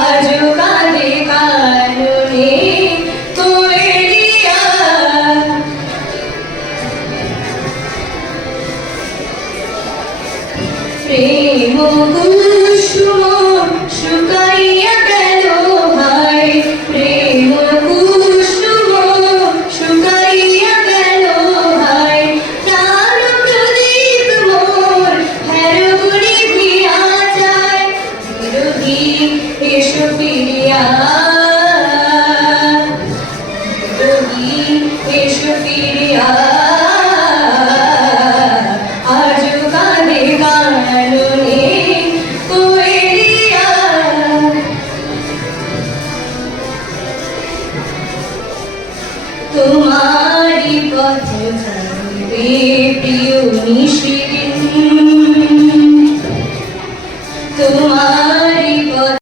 আজো কাঁদে কাননে কোয়েলিয়া। প্রেম কুসুম শুকাইয়া গেল ভাই, প্রেম কুসুম শুকাইয়া গেল ভাই, প্রাণ প্রদীপ মোর হেরগুড়ি ভিয়া যায়, বিরোধী এসো ফিরিয়া।